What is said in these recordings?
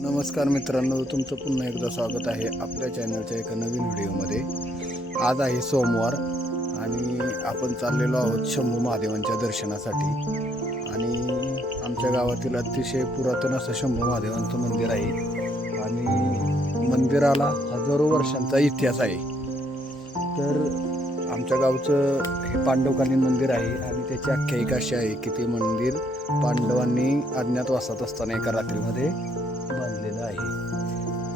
नमस्कार मित्रांनो, तुमचं पुन्हा एकदा स्वागत आहे आपल्या चॅनलच्या एका नवीन व्हिडिओमध्ये. आज आहे सोमवार आणि आपण चाललेलो आहोत शंभू महादेवांच्या दर्शनासाठी. आणि आमच्या गावातील अतिशय पुरातन असं शंभू महादेवांचं मंदिर आहे आणि मंदिराला हजारो वर्षांचा इतिहास आहे. तर आमच्या गावचं हे पांडवकालीन मंदिर आहे आणि त्याची आख्यायिका अशी आहे की ते मंदिर पांडवांनी अज्ञातवासात असताना एका रात्रीमध्ये बांधलेलं आहे.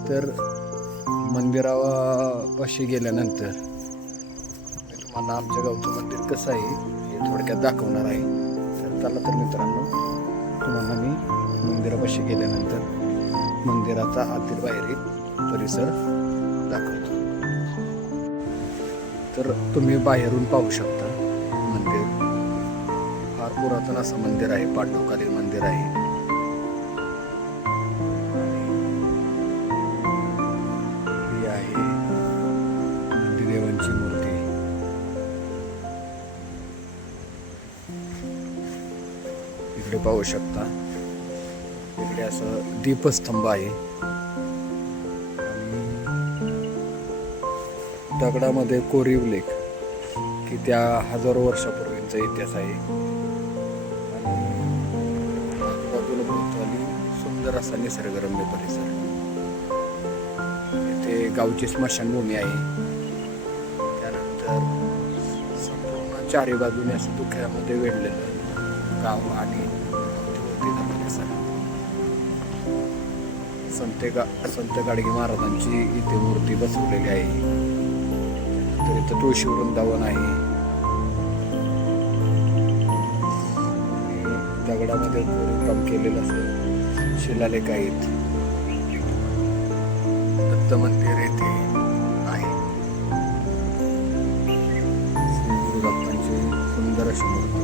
तर मंदिरापाशी गेल्यानंतर मी तुम्हाला आमच्या गावचं मंदिर कसं आहे हे थोडक्यात दाखवणार आहे. तर चला तर मित्रांनो, तुम्हाला मी मंदिरापाशी गेल्यानंतर मंदिराचा आतील बाहेरील परिसर दाखवतो. तर तुम्ही बाहेरून पाहू शकता मंदिर फार पुरातन असं मंदिर आहे, पांडवकालीन मंदिर आहे. ही आहे नंदीदेवांची मूर्ती. इकडे पाहू शकता, इकडे असं दीपस्तंभ आहे दगडामध्ये कोरीव लेख की त्या हजारो वर्षापूर्वींचा इतिहास आहे. आणि आजूबाजूला भोवताली सुंदर असा निसर्गरम्य परिसर. इथे गावची स्मशानभूमी आहे. त्यानंतर संपूर्ण चारी बाजूने असं धुक्यामध्ये वेढलेलं गाव आणि परिसर. संत गाडगे महाराजांची इथे मूर्ती बसवलेली आहे. तर इथं तुळशी वृंदावन आहे. दगडामध्ये काम केलेलं असं शिलालेख आहेत. दत्त मंदिर येथे आहे. श्री गुरुदत्तांची सुंदर अशी मूर्ती.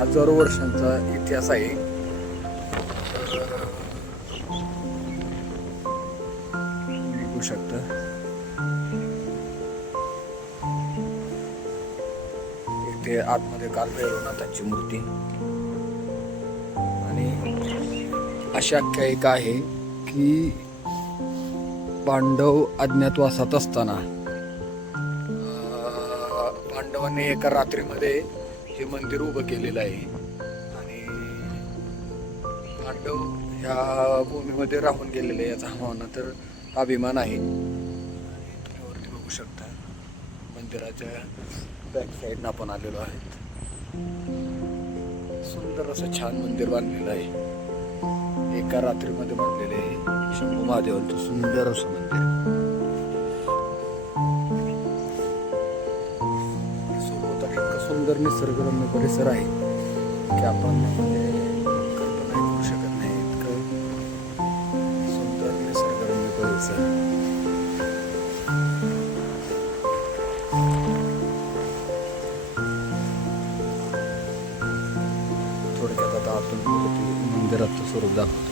हजारो वर्षांचा इतिहास आहे. बघू शकता इथे आतमध्ये कालभैरवनाथांची मूर्ती. आणि अशी आख्यायिका आहे की पांडव अज्ञातवासात असताना पांडवांनी एका रात्रीमध्ये हे मंदिर उभं केलेलं आहे. आणि पांडव ह्या भूमीमध्ये राहून गेलेले याचा आम्हाला तर अभिमान आहे. तुम्ही वरती बघू शकता मंदिराच्या बॅक साईडनं आपण आलेलो आहे. सुंदर असं छान मंदिर बांधलेलं आहे. एका रात्रीमध्ये बांधलेले आहे शंभू महादेवांचं सुंदर असं मंदिर. सोबत इतका सुंदर निसर्गरम्य परिसर आहे की आपण कल्पना करू शकत नाही. इतकं सुंदर निसर्गरम्य परिसर. थोडक्यात आता आपण मंदिराचं स्वरूप दाखवतो.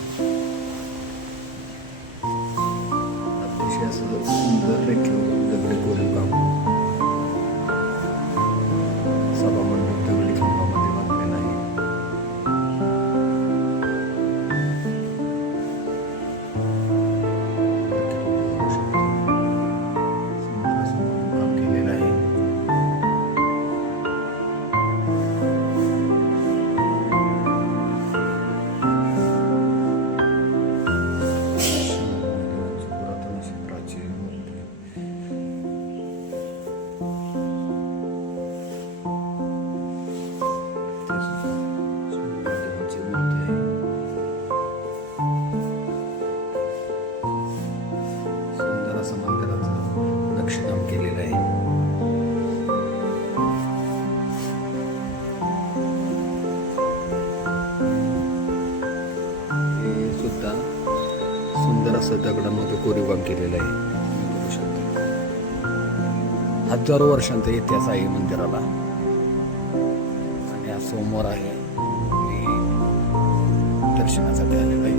अतिशय असं सुंदर रेखीव दगडी कोरीव काम. सभामंडप दगडी खांबामध्ये बांधलेला आहे. सुंदर असं काम केलेलं आहे. पुरातन अशी प्राचीन मूर्ती. महादेवांची मूर्ती आहे. सुंदर असं मंदिराचं नक्षीकाम केलेलं आहे. हे सुद्धा सुंदर असं दगडांमध्ये कोरीव काम केलेलं आहे. बघू शकता हजारो वर्षांचा इतिहास आहे मंदिराला. आणि आज सोमवार आहे. मी दर्शनासाठी आलेलो आहे.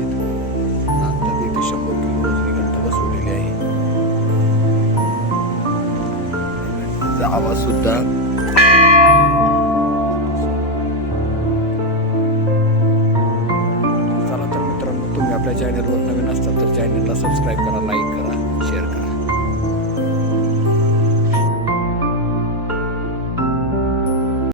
आता तिथे 100 किलो रोजनी घंटा बसवलेली आहे. आवाज सुद्धा आपल्या चॅनलवर नवीन असतात तर चॅनलला सबस्क्राईब करा, लाईक करा.